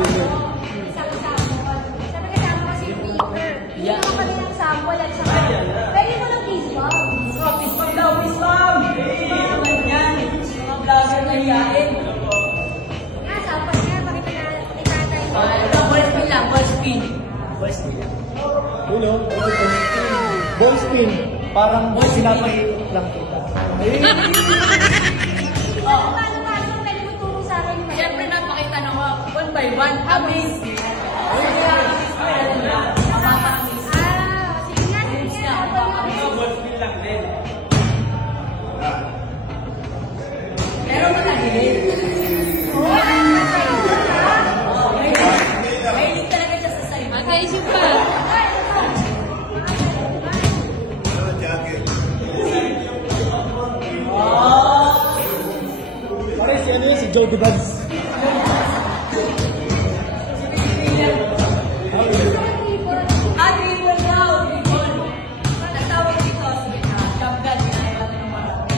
sige. Isang sample. Sabi kasama kasi yung paper. Hindi naman kami ng sample at saka. Pwede mo ng peace bomb. Peace bomb daw, peace bomb! Yan, mga vlogger na hiyain. Nga, sample nga. Pakita tayo. Ball spin lang, ball spin. Ball spin lang. Ulo, ball spin. Parang sinapay lang kita. Paano pwede mo turo sa akin? Siyempre napakita na ko, 1 by 1, amaze. Sige nga, sige nga. Ball spin lang din. Pero malagilid. Mahilig talaga siya sa side. Mag-isip pa. Pare, si ano yun? Si Joe Dubas. Dribble daw, dribble. Ang tawag dito, sige na, jump gun, ginagawa natin ng marami.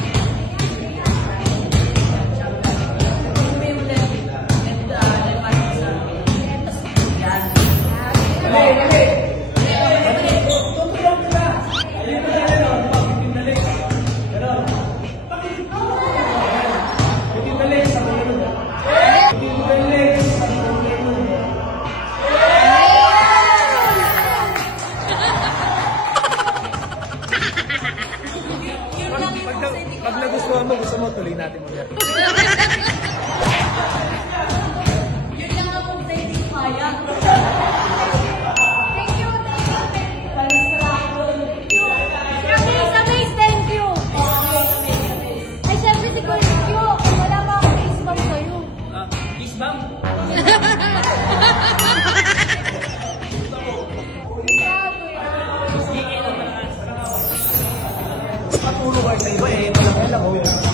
Jump gun. Yung left, parang sa, yan. Mali. Tutulong kita. Hindi mo na lang, pagpipindalik. Pero, pagpipindalik sa mga yun. Pagpipindalik sa mga yun. Pag nagustuhan mo, gusto mo, tuloy natin mo yan. Yun lang ako sa hindi kaya. Thank you. Amaze, thank you. Ay, syempre si Cornelio. Wala pa akong face bomb sa'yo. Kiss bang? Patulong kayo sa iba eh, walang alam.